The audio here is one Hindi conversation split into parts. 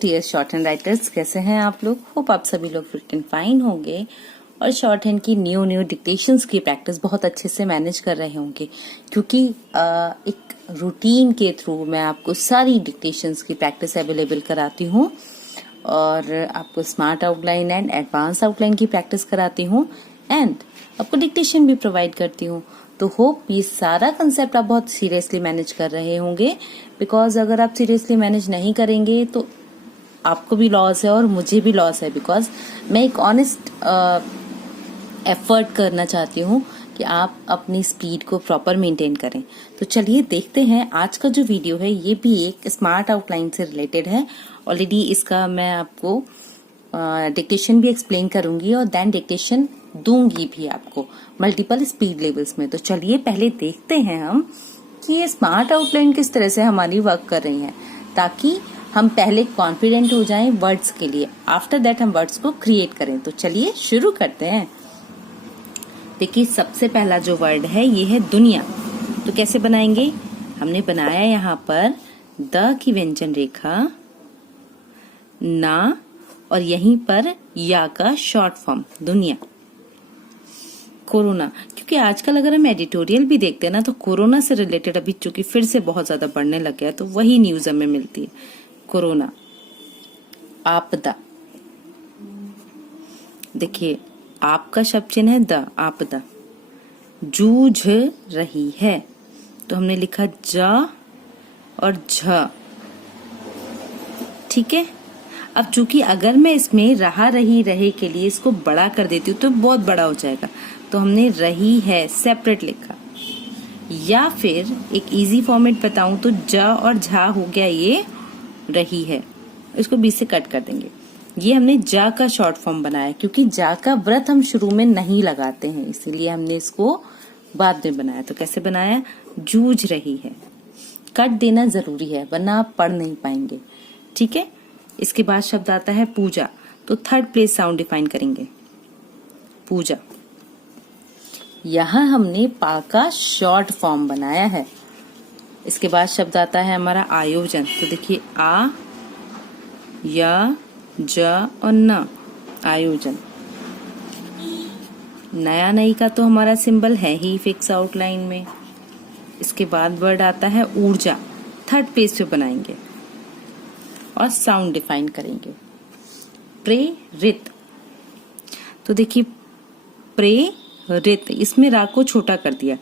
डियर शॉर्ट हैंड राइटर्स, कैसे हैं आप लोग। होप आप सभी लोग फिट एंड फाइन होंगे और शॉर्ट हैंड की न्यू डिक्टेशंस की प्रैक्टिस बहुत अच्छे से मैनेज कर रहे होंगे, क्योंकि एक रूटीन के थ्रू मैं आपको सारी डिक्टेशंस की प्रैक्टिस अवेलेबल कराती हूँ और आपको smart outline and advance outline की प्रैक्टिस कराती हूँ एंड आपको डिक्टेशन भी प्रोवाइड करती हूँ। तो होप ये सारा कंसेप्ट आप बहुत सीरियसली मैनेज कर रहे होंगे, बिकॉज अगर आप सीरियसली मैनेज नहीं करेंगे तो आपको भी लॉस है और मुझे भी लॉस है, बिकॉज मैं एक ऑनेस्ट एफर्ट करना चाहती हूँ कि आप अपनी स्पीड को प्रॉपर मेंटेन करें। तो चलिए देखते हैं आज का जो वीडियो है, ये भी एक स्मार्ट आउटलाइन से रिलेटेड है। ऑलरेडी इसका मैं आपको डिक्टेशन भी एक्सप्लेन करूंगी और देन डिक्टेशन दूंगी भी आपको मल्टीपल स्पीड लेवल्स में। तो चलिए पहले देखते हैं हम कि ये स्मार्ट आउटलाइन किस तरह से हमारी वर्क कर रही है, ताकि हम पहले कॉन्फिडेंट हो जाएं वर्ड्स के लिए, आफ्टर दैट हम वर्ड्स को क्रिएट करें। तो चलिए शुरू करते हैं। देखिए सबसे पहला जो वर्ड है ये है दुनिया। तो कैसे बनाएंगे, हमने बनाया यहाँ पर द की व्यंजन रेखा, ना और यहीं पर या का शॉर्ट फॉर्म दुनिया। कोरोना, क्योंकि आजकल अगर हम एडिटोरियल भी देखते हैं ना तो कोरोना से रिलेटेड अभी चूंकि फिर से बहुत ज्यादा बढ़ने लग गया है, तो वही न्यूज हमें मिलती है। कोरोना। आपदा, देखिए आपका शब्द चिन्ह है द, आपदा। जूझ रही है, तो हमने लिखा ज और झ, ठीक है। अब चूंकि अगर मैं इसमें रहा रही रहे के लिए इसको बड़ा कर देती हूँ तो बहुत बड़ा हो जाएगा, तो हमने रही है सेपरेट लिखा। या फिर एक इजी फॉर्मेट बताऊं तो ज और झा हो गया ये रही है, इसको बीच से कट कर देंगे। ये हमने जा का शॉर्ट फॉर्म बनाया, क्योंकि जा का व्रत हम शुरू में नहीं लगाते हैं, इसीलिए हमने इसको बाद में बनाया। तो कैसे बनाया, जूझ रही है, कट देना जरूरी है वरना आप पढ़ नहीं पाएंगे, ठीक है। इसके बाद शब्द आता है पूजा, तो थर्ड प्लेस साउंड डिफाइन करेंगे, पूजा। यहां हमने पा का शॉर्ट फॉर्म बनाया है। इसके बाद शब्द आता है हमारा आयोजन, तो देखिए आ, या, ज और न, आयोजन। नया नई का तो हमारा सिंबल है ही फिक्स आउटलाइन में। इसके बाद वर्ड आता है ऊर्जा, थर्ड पेज पे बनाएंगे और साउंड डिफाइन करेंगे। प्रेरित, तो देखिए प्रेरित, इसमें रा को छोटा कर दिया,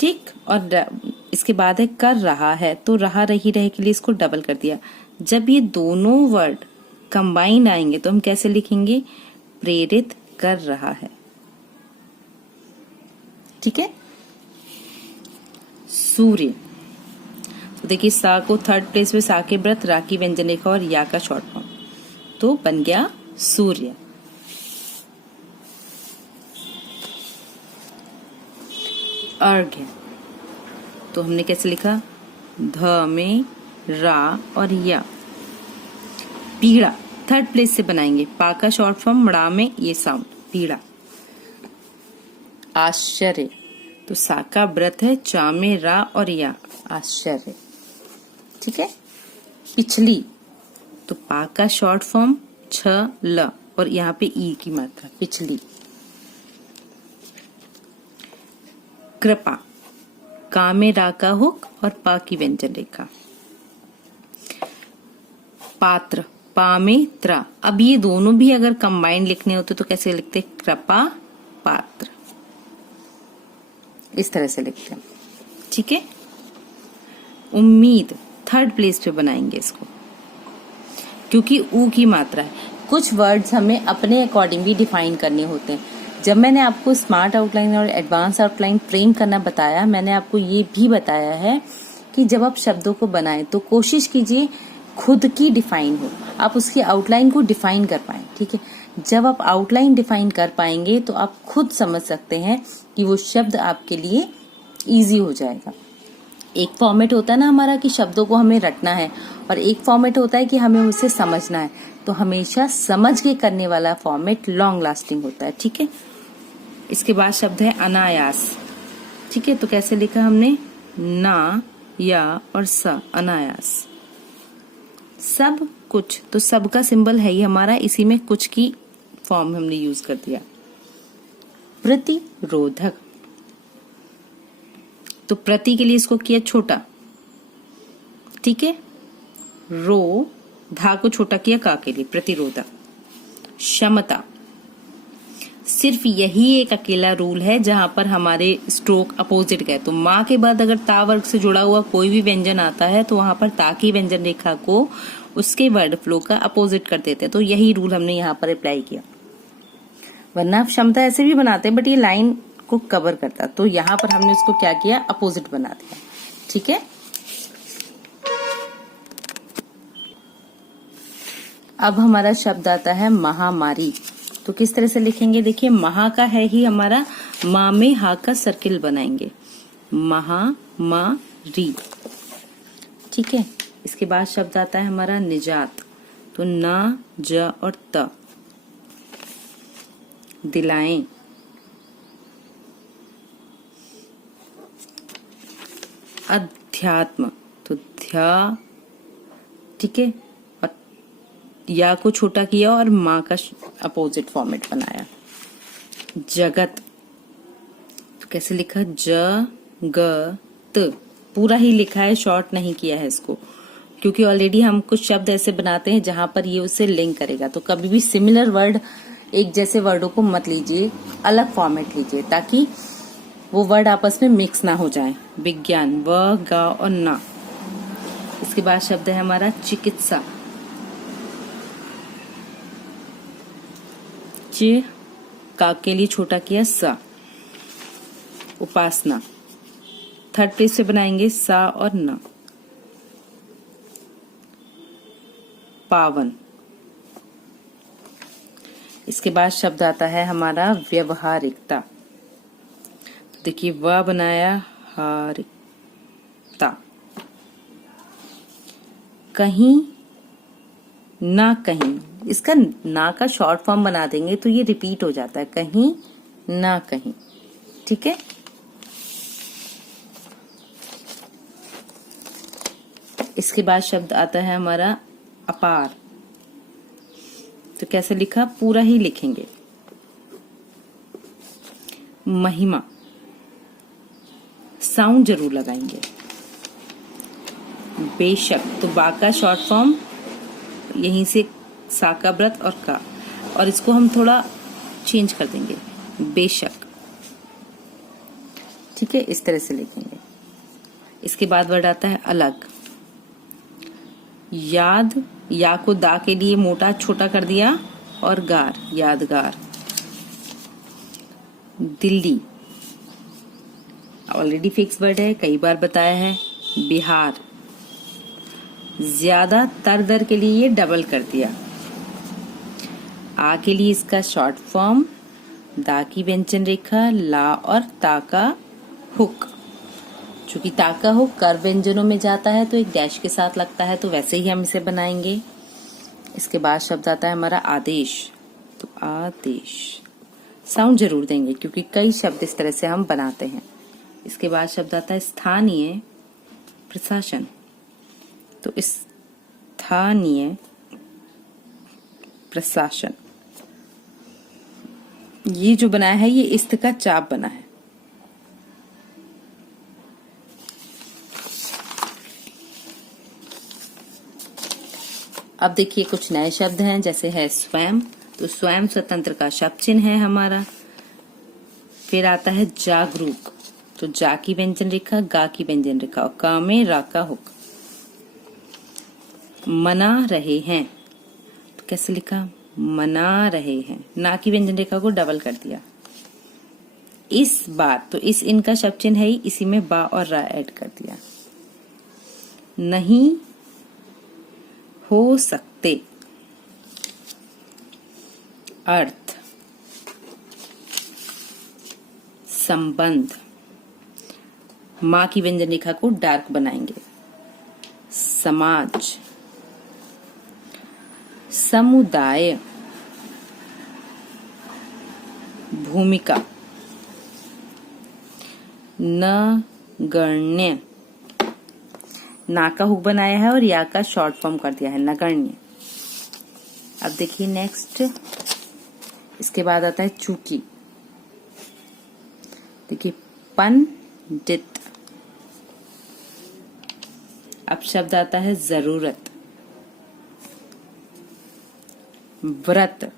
ठीक। और इसके बाद है कर रहा है, तो रहा रही रहे के लिए इसको डबल कर दिया। जब ये दोनों वर्ड कंबाइन आएंगे तो हम कैसे लिखेंगे, प्रेरित कर रहा है, ठीक है। सूर्य, तो देखिए सा को थर्ड प्लेस पे सा के व्रत, रा की व्यंजन रेखा और या का शॉर्ट फॉर्म, तो बन गया सूर्य। अर्घ्य, तो हमने कैसे लिखा, ध में रा और या। पीड़ा, थर्ड प्लेस से बनाएंगे, पा का शॉर्ट फॉर्म, मड़ा में ये साउंड, पीड़ा। आश्चर्य, तो सा का व्रत है, चा में रा और या, आश्चर्य, ठीक है। पिछली, तो पा का शॉर्ट फॉर्म, छ ल और यहाँ पे ई की मात्रा, पिछली। कृपा, का में रा का हुक और पा की व्यंजन रेखा। पात्र, पा में त्रा। अब ये दोनों भी अगर कंबाइंड लिखने होते तो कैसे लिखते, कृपा पात्र, इस तरह से लिखते हैं, ठीक है। उम्मीद, थर्ड प्लेस पे बनाएंगे इसको, क्योंकि ऊ की मात्रा है। कुछ वर्ड्स हमें अपने अकॉर्डिंग भी डिफाइन करने होते हैं। जब मैंने आपको स्मार्ट आउटलाइन और एडवांस आउटलाइन फ्रेम करना बताया, मैंने आपको ये भी बताया है कि जब आप शब्दों को बनाएं तो कोशिश कीजिए खुद की डिफाइन हो, आप उसकी आउटलाइन को डिफाइन कर पाएं, ठीक है। जब आप आउटलाइन डिफाइन कर पाएंगे तो आप खुद समझ सकते हैं कि वो शब्द आपके लिए इजी हो जाएगा। एक फॉर्मेट होता है ना हमारा कि शब्दों को हमें रटना है, और एक फॉर्मेट होता है कि हमें उसे समझना है। तो हमेशा समझ के करने वाला फॉर्मेट लॉन्ग लास्टिंग होता है, ठीक है। इसके बाद शब्द है अनायास, ठीक है। तो कैसे लिखा हमने, ना, या और स, अनायास। सब कुछ, तो सब का सिंबल है ही हमारा, इसी में कुछ की फॉर्म हमने यूज कर दिया। प्रतिरोधक, तो प्रति के लिए इसको किया छोटा, ठीक है। रो, धा को छोटा किया का के लिए, प्रतिरोधक। क्षमता, सिर्फ यही एक अकेला रूल है जहां पर हमारे स्ट्रोक अपोजिट गए। तो माँ के बाद अगर ता वर्ग से जुड़ा हुआ कोई भी व्यंजन आता है तो वहां पर ता की व्यंजन रेखा को उसके वर्ड फ्लो का अपोजिट कर देते हैं। तो यही रूल हमने यहाँ पर अप्लाई किया। वरना आप क्षमता ऐसे भी बनाते हैं, बट ये लाइन को कवर करता, तो यहाँ पर हमने उसको क्या किया, अपोजिट बना दिया, ठीक है। अब हमारा शब्द आता है महामारी। तो किस तरह से लिखेंगे, देखिए महा का है ही हमारा, माँ में हा का सर्किल बनाएंगे, महामारी, ठीक है। इसके बाद शब्द आता है हमारा निजात। तो ना, ज और त, दिलाएं। अध्यात्म, तो ध्या, ठीक है, और या को छोटा किया और माँ का अपोजिट फॉर्मेट बनाया। जगत, तो कैसे लिखा, ज ग त, पूरा ही लिखा है, शॉर्ट नहीं किया है इसको, क्योंकि ऑलरेडी हम कुछ शब्द ऐसे बनाते हैं जहां पर ये उसे लिंक करेगा। तो कभी भी सिमिलर वर्ड, एक जैसे वर्डों को मत लीजिए, अलग फॉर्मेट लीजिए ताकि वो वर्ड आपस में मिक्स ना हो जाए। विज्ञान, व, ग और ना। इसके बाद शब्द है हमारा चिकित्सा। च, का के लिए छोटा किया सा। उपासना, थर्ड प्लेस से बनाएंगे सा और न। पावन। इसके बाद शब्द आता है हमारा व्यवहारिकता। तो देखिए व बनाया, हारिकता। कहीं, ना कहीं, इसका ना का शॉर्ट फॉर्म बना देंगे तो ये रिपीट हो जाता है, कहीं ना कहीं, ठीक है। इसके बाद शब्द आता है हमारा अपार। तो कैसे लिखा, पूरा ही लिखेंगे। महिमा, साउंड जरूर लगाएंगे। बेशक, तो बा का शॉर्ट फॉर्म यहीं से सा का व्रत और का, और इसको हम थोड़ा चेंज कर देंगे, बेशक, ठीक है, इस तरह से लिखेंगे। इसके बाद वर्ड आता है अलग। याद, या को दा के लिए मोटा छोटा कर दिया और गार, यादगार। दिल्ली, ऑलरेडी फिक्स वर्ड है, कई बार बताया है। बिहार, ज्यादा तर दर के लिए ये डबल कर दिया। आ के लिए इसका शॉर्ट फॉर्म, दा की व्यंजन रेखा, ला और ता का हुक। चूंकि ता का हुक कर व्यंजनों में जाता है तो एक डैश के साथ लगता है, तो वैसे ही हम इसे बनाएंगे। इसके बाद शब्द आता है हमारा आदेश। तो आदेश, साउंड जरूर देंगे क्योंकि कई शब्द इस तरह से हम बनाते हैं। इसके बाद शब्द आता है स्थानीय प्रशासन। तो स्थानीय प्रशासन, ये जो बनाया है ये इस्त का चाप बना है। अब देखिए कुछ नए शब्द हैं, जैसे है स्वयं। तो स्वयं स्वतंत्र का शब्द चिन्ह है हमारा। फिर आता है जागरूक। तो जा की व्यंजन रेखा, गा की व्यंजन रेखा और का में रा का हुक। मना रहे हैं, तो कैसे लिखा, मना रहे हैं, ना की व्यंजन रेखा को डबल कर दिया। इस बार, तो इस इनका शब्द चिन्ह है ही, इसी में बा और रा ऐड कर दिया। नहीं हो सकते, अर्थ, संबंध, मां की व्यंजन रेखा को डार्क बनाएंगे। समाज, समुदाय, भूमिका, नगण्य, ना का हुक बनाया है और या का शॉर्ट फॉर्म कर दिया है, नगण्य। अब देखिए नेक्स्ट, इसके बाद आता है चूकी। देखिए पंडित। अब शब्द आता है जरूरत। व्रत।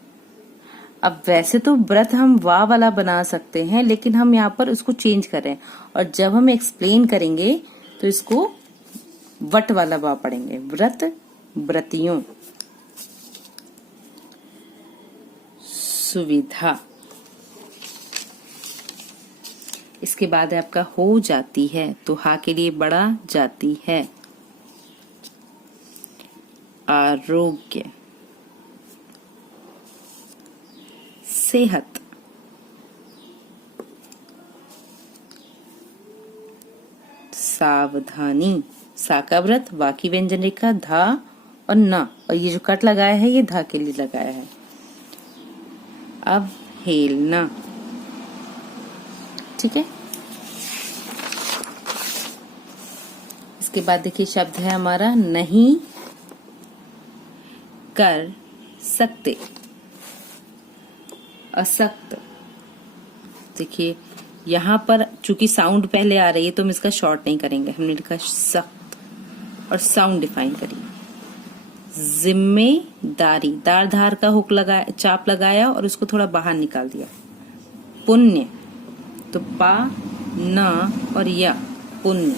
अब वैसे तो व्रत हम वाह वाला बना सकते हैं, लेकिन हम यहाँ पर उसको चेंज कर रहे हैं, और जब हम एक्सप्लेन करेंगे तो इसको वट वाला वाह पढ़ेंगे। व्रत, व्रतियों। सुविधा। इसके बाद है आपका हो जाती है, तो हा के लिए बड़ा जाती है। आरोग्य। सेहत। सावधानी। सा का व्रत, वा की व्यंजन रेखा, धा और न, और ये जो कट लगाया है ये धा के लिए लगाया है। अब हेलना। ठीक है। इसके बाद देखिए शब्द है हमारा नहीं कर सकते। असक्त। देखिए यहाँ पर चूंकि साउंड पहले आ रही है तो हम इसका शॉर्ट नहीं करेंगे, हमने लिखा सख्त और साउंड डिफाइन करिए। जिम्मेदारी। दार धार का हुक लगाया, चाप लगाया और उसको थोड़ा बाहर निकाल दिया। पुण्य, तो पा न और या, पुण्य।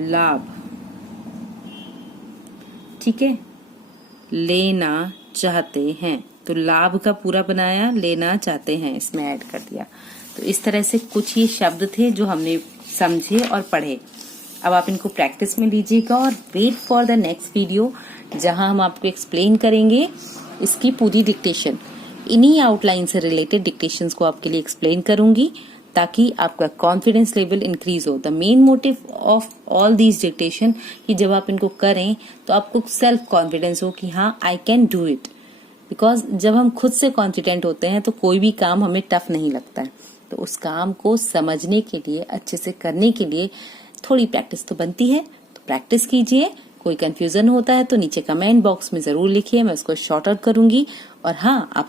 लाभ। ठीक है। लेना चाहते हैं, तो लाभ का पूरा बनाया, लेना चाहते हैं इसमें ऐड कर दिया। तो इस तरह से कुछ ये शब्द थे जो हमने समझे और पढ़े। अब आप इनको प्रैक्टिस में लीजिएगा और wait for the next video, जहां हम आपको एक्सप्लेन करेंगे इसकी पूरी डिक्टेशन। इन्हीं आउटलाइन से रिलेटेड डिक्टेशंस को आपके लिए एक्सप्लेन करूंगी, ताकि आपका कॉन्फिडेंस लेवल इंक्रीज हो। The main motive of all these dictation कि जब आप इनको करें तो आपको सेल्फ कॉन्फिडेंस हो कि हाँ I can do it. Because जब हम खुद से कॉन्फिडेंट होते हैं तो कोई भी काम हमें टफ नहीं लगता है। तो उस काम को समझने के लिए, अच्छे से करने के लिए थोड़ी प्रैक्टिस तो बनती है। तो प्रैक्टिस कीजिए। कोई कंफ्यूजन होता है तो नीचे कमेंट बॉक्स में जरूर लिखिए, मैं उसको शॉर्ट आउट करूंगी। और हाँ, आप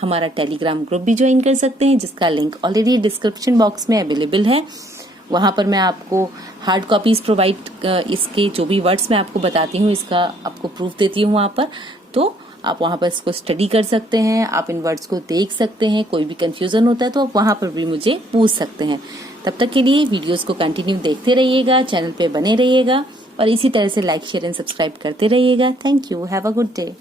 हमारा टेलीग्राम ग्रुप भी ज्वाइन कर सकते हैं, जिसका लिंक ऑलरेडी डिस्क्रिप्शन बॉक्स में अवेलेबल है। वहां पर मैं आपको हार्ड कॉपीज प्रोवाइड, इसके जो भी वर्ड्स मैं आपको बताती हूँ इसका आपको प्रूफ देती हूँ वहां पर। तो आप वहां पर इसको स्टडी कर सकते हैं, आप इन वर्ड्स को देख सकते हैं। कोई भी कंफ्यूजन होता है तो आप वहां पर भी मुझे पूछ सकते हैं। तब तक के लिए वीडियोस को कंटिन्यू देखते रहिएगा, चैनल पे बने रहिएगा और इसी तरह से लाइक, शेयर एंड सब्सक्राइब करते रहिएगा। Thank you. Have a good day.